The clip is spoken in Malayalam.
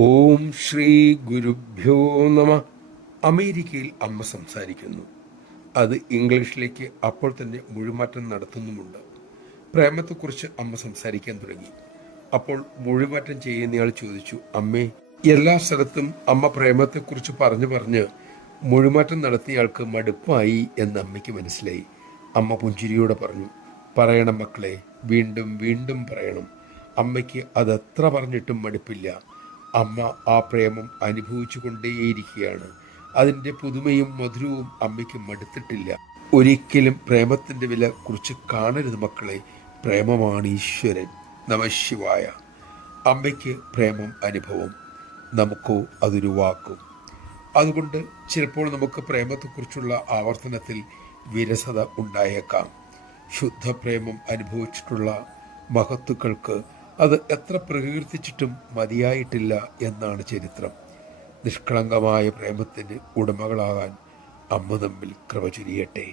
ഓം ശ്രീ ഗുരുഭ്യോ നമ. അമേരിക്കയിൽ അമ്മ സംസാരിക്കുന്നു. അത് ഇംഗ്ലീഷിലേക്ക് അപ്പോൾ തന്നെ മൊഴിമാറ്റം നടത്തുന്നുമുണ്ട്. പ്രേമത്തെക്കുറിച്ച് അമ്മ സംസാരിക്കാൻ തുടങ്ങി. അപ്പോൾ മൊഴിമാറ്റം ചെയ്യുന്നയാൾ ചോദിച്ചു, അമ്മേ, എല്ലാ സ്ഥലത്തും അമ്മ പ്രേമത്തെക്കുറിച്ച് പറഞ്ഞ് മൊഴിമാറ്റം നടത്തിയയാൾക്ക് മടുപ്പായി എന്ന് അമ്മയ്ക്ക് മനസ്സിലായി. അമ്മ പുഞ്ചിരിയോടെ പറഞ്ഞു, പറയണം മക്കളെ, വീണ്ടും വീണ്ടും പറയണം. അമ്മയ്ക്ക് അതെത്ര പറഞ്ഞിട്ടും മടുപ്പില്ല. അമ്മ ആ പ്രേമം അനുഭവിച്ചു കൊണ്ടേയിരിക്കുകയാണ്. അതിൻ്റെ പുതുമയും മധുരവും അമ്മയ്ക്ക് മടുത്തിട്ടില്ല. ഒരിക്കലും പ്രേമത്തിൻ്റെ വില കുറിച്ച് കാണരുത് മക്കളെ. പ്രേമമാണ് ഈശ്വരൻ. നമഃശിവായ. അമ്മയ്ക്ക് പ്രേമം അനുഭവം, നമുക്കോ അതൊരു വാക്കും. അതുകൊണ്ട് ചിലപ്പോൾ നമുക്ക് പ്രേമത്തെക്കുറിച്ചുള്ള ആവർത്തനത്തിൽ വിരസത ഉണ്ടായേക്കാം. ശുദ്ധപ്രേമം അനുഭവിച്ചിട്ടുള്ള മഹത്തുക്കൾക്ക് അത് എത്ര പ്രകീർത്തിച്ചിട്ടും മതിയായിട്ടില്ല എന്നാണ് ചരിത്രം. നിഷ്കളങ്കമായ പ്രേമത്തിന് ഉടമകളാകാൻ അമ്മ നമ്മിൽ കൃപ ചൊരിയട്ടെ.